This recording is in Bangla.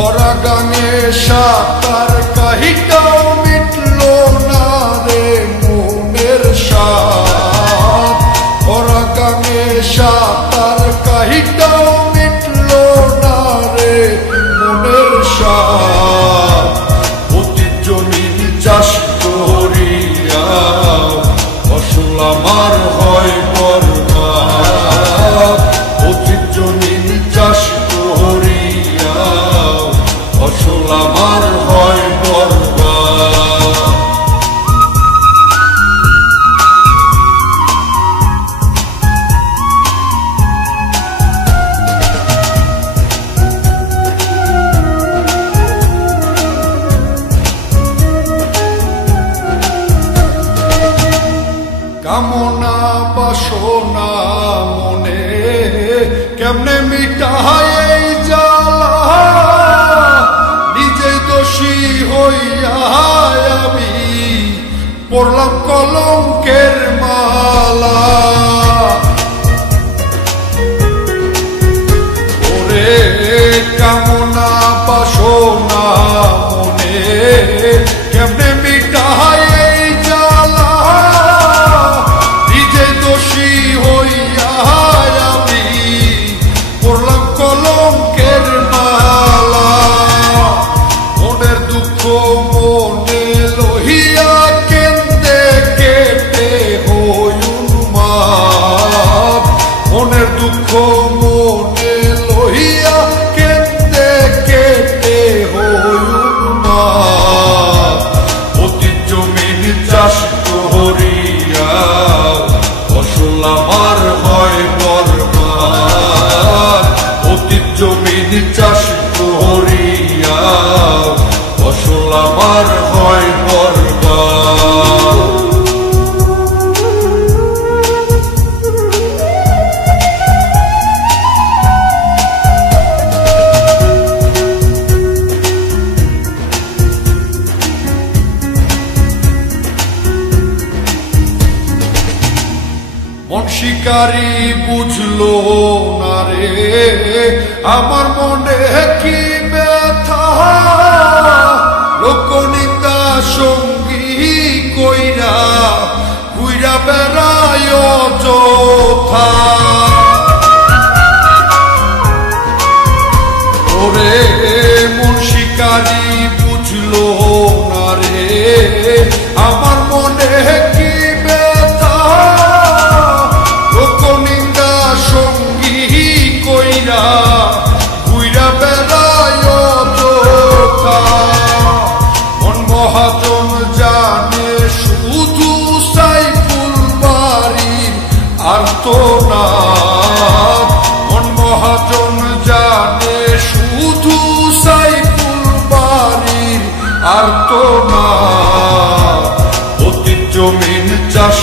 ভরা গাঙে সাঁতার কাহিটাও মিটলো না রে মনের সাথ। ভরা গাঙে সাঁতার কাহিটাও মিটলো না রে মনের সাথ। অতীত জমিন চাষ করিয়া ফসল আমার হয় বরবাদ। অতীত জমিন চাষ করিয়া ফসল আমার হয় বরবাদ। কামনা বাসনা মনে কেমনে মিটায় এই জ্বালা। নিজে দোষী হইয়া আমি পড়লাম কলঙ্কের মালা। ওরে কামনা বাসনা মনে কেমনে মিটায় এই জ্বালা। নিজে দোষী হইয়া আমি পড়লাম কলঙ্কের মালা। মনের দুঃখ মনে লহিয়া কেন্দে কেটে হই উন্মাদ। মনের দুঃখ মনে লহিয়া কেন্দে কেটে হই উন্মাদ। অতীত জমিন চাষ করিয়া ফসল আমার হয় বরবাদ। অতীত জমিন চাষ করিয়া ফসল আমার হয় বরবাদ। মন শিকারি বুঝলো না রে আমার মনে কি ব্যথা। লোকনিন্দা সঙ্গী কইরা ঘুইরা বেড়ায় অযথা। ওরে মন শিকারি বুঝলো না রে আমার মনে কি ব্যথা। লোকনিন্দা সঙ্গী কইরা ঘুইরা বেড়ায় অযথা। মন মহাজন জানে শুধু সাইফুল বাড়ির আর্তনাদ। মন মহাজন জানে শুধু সাইফুল বাড়ির আর্তনাদ। অতীত জমিন চাষ